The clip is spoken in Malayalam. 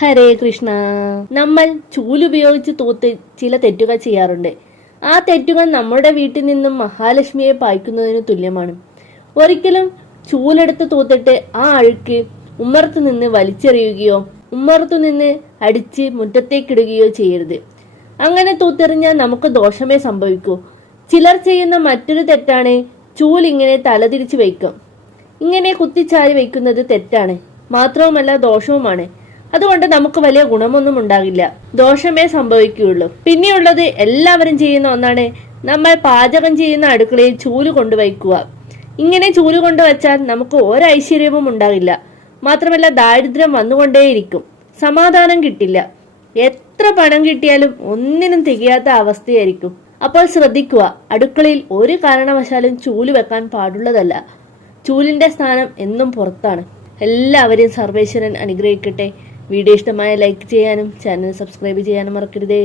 ഹരേ കൃഷ്ണ. നമ്മൾ ചൂലുപയോഗിച്ച് തൂത്ത് ചില തെറ്റുകൾ ചെയ്യാറുണ്ട്. ആ തെറ്റുകൾ നമ്മുടെ വീട്ടിൽ നിന്നും മഹാലക്ഷ്മിയെ പായിക്കുന്നതിന് തുല്യമാണ്. ഒരിക്കലും ചൂലെടുത്ത് തൂത്തിട്ട് ആ അഴുക്ക് ഉമ്മറത്തു നിന്ന് വലിച്ചെറിയുകയോ ഉമ്മറത്തു നിന്ന് അടിച്ച് മുറ്റത്തേക്കിടുകയോ ചെയ്യരുത്. അങ്ങനെ തൂത്തെറിഞ്ഞാൽ നമുക്ക് ദോഷമേ സംഭവിക്കൂ. ചിലർ ചെയ്യുന്ന മറ്റൊരു തെറ്റാണ് ചൂൽ ഇങ്ങനെ തലതിരിച്ച് വയ്ക്കും. ഇങ്ങനെ കുത്തിച്ചാരി വയ്ക്കുന്നത് തെറ്റാണ്. മാത്രവുമല്ല ദോഷവുമാണ്. അതുകൊണ്ട് നമുക്ക് വലിയ ഗുണമൊന്നും ഉണ്ടാകില്ല. ദോഷമേ സംഭവിക്കുകയുള്ളൂ. പിന്നെയുള്ളത് എല്ലാവരും ചെയ്യുന്ന ഒന്നാണ് നമ്മൾ പാചകം ചെയ്യുന്ന അടുക്കളയിൽ ചൂൽ കൊണ്ടുവയ്ക്കുക. ഇങ്ങനെ ചൂൽ കൊണ്ടുവച്ചാൽ നമുക്ക് ഒരൈശ്വര്യവും ഉണ്ടാകില്ല. മാത്രമല്ല ദാരിദ്ര്യം വന്നുകൊണ്ടേയിരിക്കും. സമാധാനം കിട്ടില്ല. എത്ര പണം കിട്ടിയാലും ഒന്നിനും തികയാത്ത അവസ്ഥയായിരിക്കും. അപ്പോൾ ശ്രദ്ധിക്കുക അടുക്കളയിൽ ഒരു കാരണവശാലും ചൂൽ വെക്കാൻ പാടുള്ളതല്ല. ചൂലിന്റെ സ്ഥാനം എന്നും പുറത്താണ്. എല്ലാവരെയും സർവേശ്വരൻ അനുഗ്രഹിക്കട്ടെ. വീഡിയോ ഇഷ്ടമായ ലൈക്ക് ചെയ്യാനും ചാനൽ സബ്സ്ക്രൈബ് ചെയ്യാനും മറക്കരുതേ.